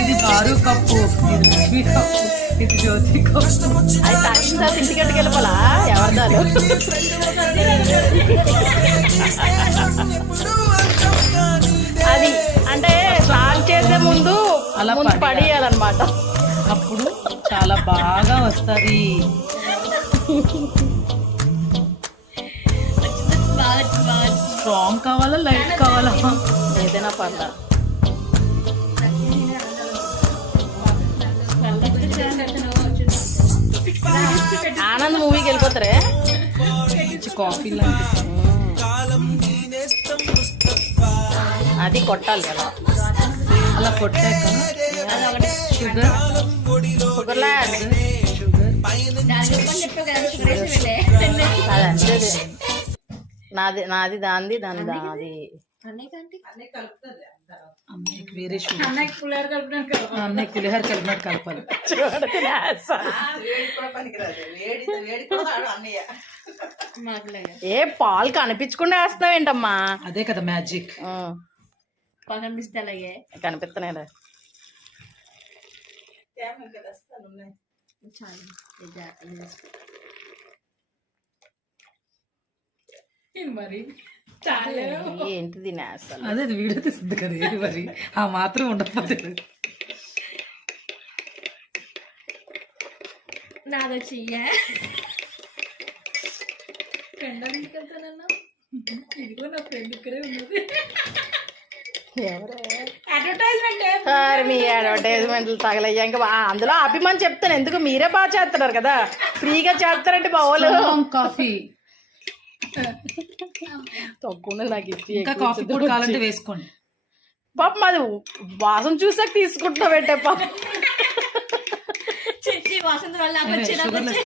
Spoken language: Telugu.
ఇది కారు కప్పు, ఇది లక్ష్మీ కప్పు, ఇది జ్యోతి కప్పు. అది తాగిన తర్వాత ఇంటికి వెళ్ళిపోలా ఎవరిదాలు. అది అంటే స్నానం చేసే ముందు అలా పడేయాలన్నమాట. అప్పుడు చాలా బాగా వస్తుంది. స్ట్రాంగ్ కావాలా లైట్ కావాలా? ఏదైనా పర్లా. ఆనంద్ మూవీకి వెళ్ళిపోతారే. కాఫీ లాంటి అది కొట్టాలి కదా. అలా కొట్టాక షుగర్ అదంతే. నాది నాది దాంది దాని దాది. అన్నయ్యకి వేరే షుగర్, అన్నయ్య పులిహోర కలిపినట్టు కలపాలి. ఏ పాలు కనిపించకుండా వేస్తున్నావు ఏంటమ్మా? అదే కదా మ్యాజిక్. కనిపిస్తే అలాగే కనిపిస్తున్నాయి. మరి ఏంటిది నేస్తాను. అదే వీడియో తీస్తుంది కదా. ఏది మరి ఆ మాత్రం ఉండకపోతే నాదొచ్చి ఫ్రెండ్ తీసుకెళ్తానన్నా. ఇదిగో నా ఫ్రెండ్ ఇక్కడే ఉన్నది. మీ అడ్వర్టైజ్మెంట్లు తగలయ్యా. ఇంకా అందులో అభిమాని చెప్తాను. ఎందుకు మీరే బాగా చేస్తున్నారు కదా, ఫ్రీగా చేస్తారంటే బావోలు. కాఫీ తక్కువ నాకు ఇంకా కాఫీ పొడి కావాలంటే వేసుకోండి. పాపం అది వాసన చూసాక తీసుకుంటున్నావు ఏంటే పాపం. వాసన వల్ల